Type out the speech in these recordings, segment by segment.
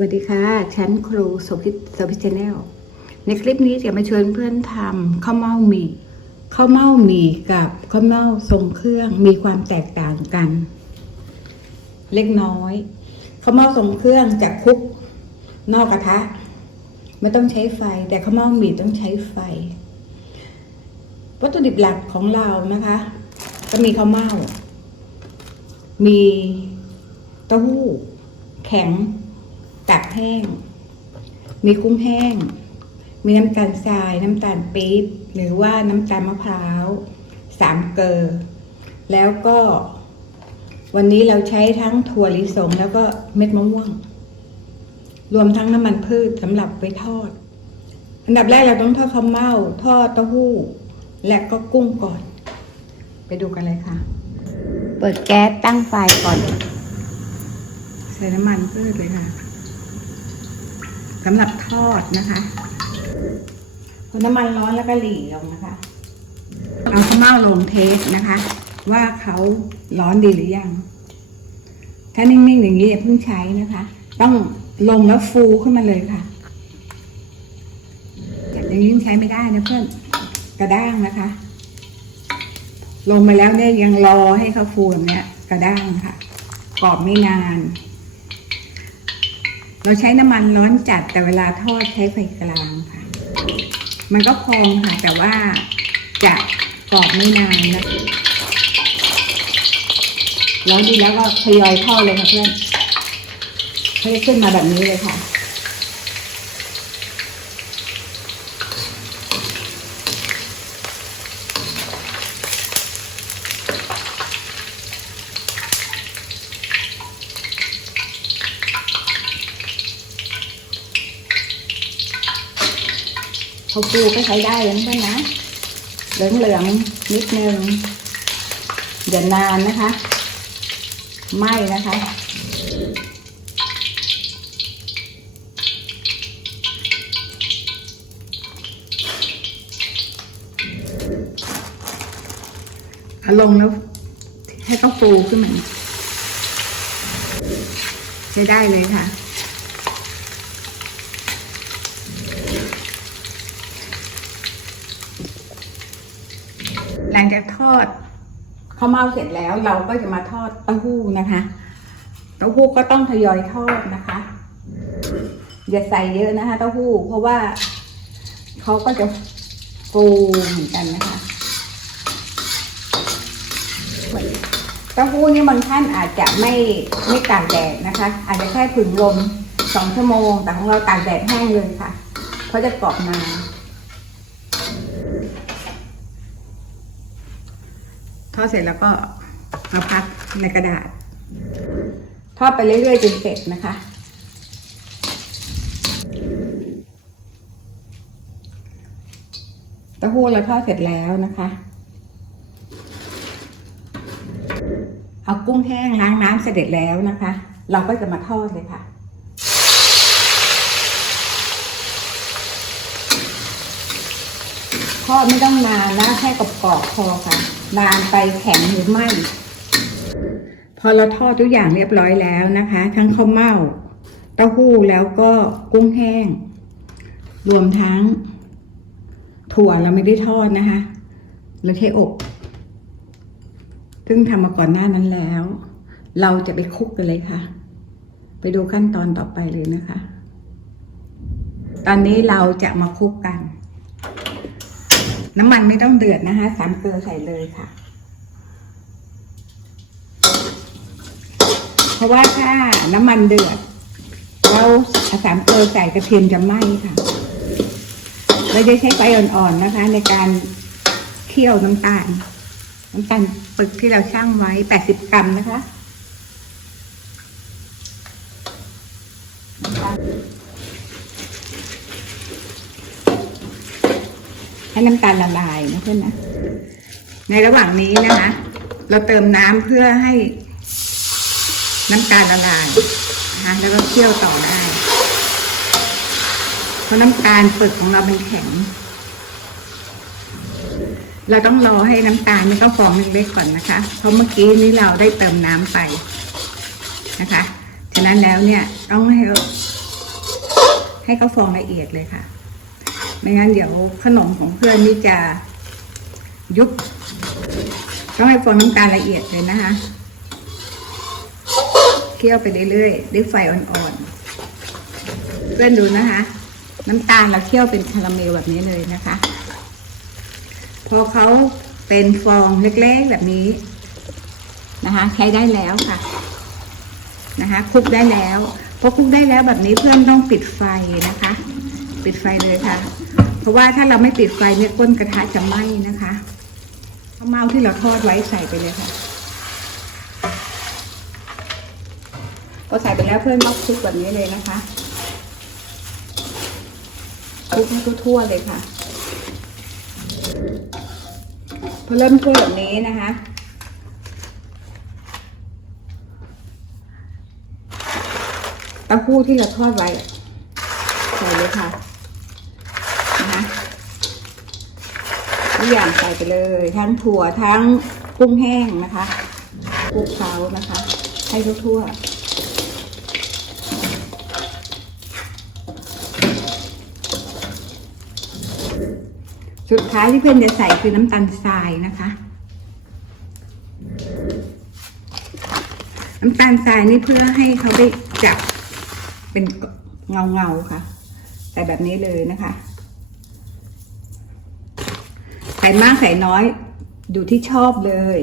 วัสดีค่ะฉันครูโสภิตโสภิตชแนลในคลิปนี้จะมาชวนเพื่อนทำข้าวเม่าหมี่ข้าวเม่าหมี่กับข้าวเม่าทรงเครื่องมีความแตกต่างกัน เล็กน้อยข้าวเม่าทรงเครื่องจะคลุกนอกกระทะไม่ต้องใช้ไฟ แต่ข้าวเม่าหมี่ต้องใช้ไฟ วัตถุดิบหลักของเรานะคะ ก็มีข้าวเม่า มีเต้าหู้แข็ง ตักแห้ง มีกุ้งแห้ง มีน้ำตาลทราย น้ำตาลปี๊บ หรือว่าน้ำตาลมะพร้าว สามเกลอแล้วก็ วันนี้เราใช้ทั้งถั่วลิสงแล้วก็เม็ดมะม่วง รวมทั้งน้ำมันพืชสำหรับไปทอด อันดับแรกเราต้องทอดข้าวเม่า ทอดเต้าหู้ และก็กุ้งก่อน ไปดูกันเลยค่ะ เปิดแก๊สตั้งไฟก่อน ใส่น้ำมันพืชเลยค่ะ สำหรับทอดนะคะพอน้ำมันร้อนแล้วก็หลีลงนะคะ เอาข้าวเม่าลงเทสนะคะ ว่าเขาร้อนดีหรือยัง ถ้านิ่งๆอย่างนี้อย่าเพิ่งใช้นะคะ ต้องลงแล้วฟูขึ้นมาเลยค่ะอย่างนี้ใช้ไม่ได้นะเพื่อนกระด้างนะคะ ลงมาแล้วเนี่ยยังรอให้เขาฟูแบบเนี้ยกระด้างค่ะกรอบไม่นาน เราใช้น้ำมันร้อนจัดแต่เวลาทอดใช้ไฟกลางค่ะ มันก็พองค่ะ แต่ว่าจะกรอบไม่นานนะร้อนดีแล้วก็ทยอยทอดเลยค่ะเพื่อนให้ขึ้นมาแบบนี้เลยค่ะ ข้าวฟูก็ใช้ได้แล้วเพื่อนนะ เหลืองเหลืองๆนิดนึงอย่านานนะคะไหม้นะคะเอาลงแล้ว ให้เขาฟูขึ้นมาใช้ได้เลยค่ะ หลังจาก ทอดข้าวเม่าเสร็จแล้ว เราก็จะมาทอดเต้าหู้นะคะเต้าหู้ก็ต้องทยอยทอดนะคะ อย่าใส่เยอะนะคะ เต้าหู้เพราะว่าเขาก็จะฟูเหมือนกันนะคะเต้าหู้นี่บางท่านอาจจะไม่ไม่ตากแดดนะคะ อาจจะแค่ผึ่งลมสองชั่วโมง แต่ของเราตากแดดแห้งเลยค่ะเพราจะกรอบนาน ทอดเสร็จแล้วก็มาพักในกระดาษ ทอดไปเรื่อยๆจนเสร็จนะคะ เต้าหู้เราทอดเสร็จแล้วนะคะ เอากุ้งแห้งล้างน้ำเสร็จแล้วนะคะ เราก็จะมาทอดเลยค่ะทอดไม่ต้องนานนะแค่กรอบๆพอค่ะ นานไปแข็งหรือไหมพอเราทอดทุกอย่างเรียบร้อยแล้วนะคะ ทั้งข้าวเม่าเต้าหู้แล้วก็กุ้งแห้ง รวมทั้ง ถั่วเราไม่ได้ทอดนะคะเราใช้อบ ซึ่งทำมาก่อนหน้านั้นแล้ว เราจะไปคลุกกันเลยค่ะ ไปดูขั้นตอนต่อไปเลยนะคะ ตอนนี้เราจะมาคลุกกัน น้ำมันไม่ต้องเดือดนะคะสามเกลือใส่เลยค่ะ เพราะว่าถ้าน้ำมันเดือดเราสามเกลือใส่กระเทียมจะไหม้ค่ะเราจะใช้ไฟอ่อนๆนะคะ ในการเคี่ยวน้ำตาลน้ำตาลปึกที่เราช่างไว้80กรัมนะคะน้ำตาล ให้น้ำตาลละลายนะเพื่อนนะ ในระหว่างนี้นะคะ เราเติมน้ำเพื่อให้น้ำตาลละลายนะคะแล้วก็เคี่ยวต่อได้ เพราะน้ำตาลปึกของเราเป็นแข็ง เราต้องรอให้น้ำตาลมันก็ฟองเล็กๆก่อนนะคะ เพราะเมื่อกี้นี้เราได้เติมน้ำไปนะคะ ฉะนั้นแล้วเนี่ยต้องให้ให้เขาฟองละเอียดเลยค่ะ ไม่งั้นเดี๋ยวขนมของเพื่อนนี่จะยุบต้องให้ฟองน้ำตาลละเอียดเลยนะคะเคี่ยวไปเรื่อยๆด้วยไฟอ่อนๆ เพื่อนดูนะคะ น้ำตาลเราเคี่ยวเป็นคาราเมลแบบนี้เลยนะคะ พอเขาเป็นฟองเล็กๆแบบนี้นะคะ ใช้ได้แล้วค่ะนะคะคลุกได้แล้วพอคลุกได้แล้วแบบนี้เพื่อนต้องปิดไฟนะคะ ปิดไฟเลยค่ะ เพราะว่าถ้าเราไม่ปิดไฟเนี่ยก้นกระทะจะไหม้นะคะข้าวเม่าที่เราทอดไว้ใส่ไปเลยค่ะพอใส่ไปแล้วเพื่อนก็คลุกแบบนี้เลยนะคะคลุกให้ทั่วๆเลยค่ะพอเริ่มทั่วแบบนี้นะคะเต้าหู้ที่เราทอดไว้ใส่เลยค่ะ ทุกอย่างใส่ไปเลย ทั้งถั่วทั้งกุ้งแห้งนะคะคลุกเคล้านะคะ ให้ทั่วๆสุดท้ายที่เพื่อนจะใส่คือน้ำตาลทรายนะคะ น้ำตาลทรายนี่เพื่อให้เขาได้จับเป็นเงาเงาๆค่ะใส่แบบนี้เลยนะคะ ส่มากใส่น้อยดูที่ชอบเลย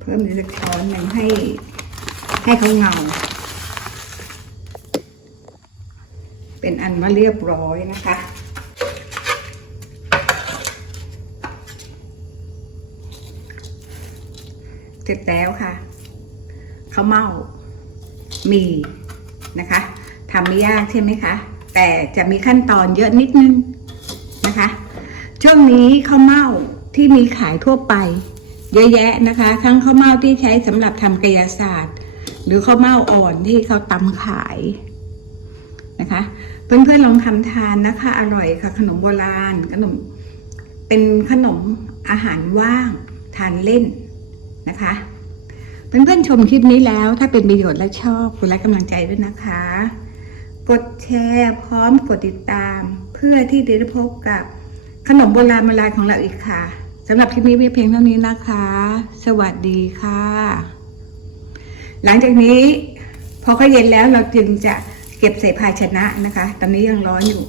เพิ่มอีกสักช้อนหนึ่งให้ ให้เขาเงา เป็นอันว่าเรียบร้อยนะคะ เสร็จแล้วค่ะข้าวเม่ามีนะคะทำไม่ยากใช่ไหมคะ แต่จะมีขั้นตอนเยอะนิดนึงนะคะ ช่วงนี้ข้าวเม่าที่มีขายทั่วไป เยอะแยะนะคะ ทั้งข้าวเม่าที่ใช้สำหรับทำกายศาสตร์ หรือข้าวเม่าอ่อนที่เขาตำขายนะคะ เพื่อนๆลองทำทานนะคะ อร่อยค่ะ ขนมโบราณขนมเป็นขนมอาหารว่างทานเล่น นะคะเพื่อนๆชมคลิปนี้แล้วถ้าเป็นประโยชน์และชอบกดไลค์กำลังใจด้วยนะคะ กดแชร์พร้อมกดติดตาม เพื่อที่จะได้พบกับขนมโบราณโบราณของเราอีกค่ะสำหรับคลิปนี้มีเพียงเท่านี้นะคะ สวัสดีค่ะ หลังจากนี้พอเขาเย็นแล้วเราจึงจะเก็บใส่ภาชนะนะคะ ตอนนี้ยังร้อนอยู่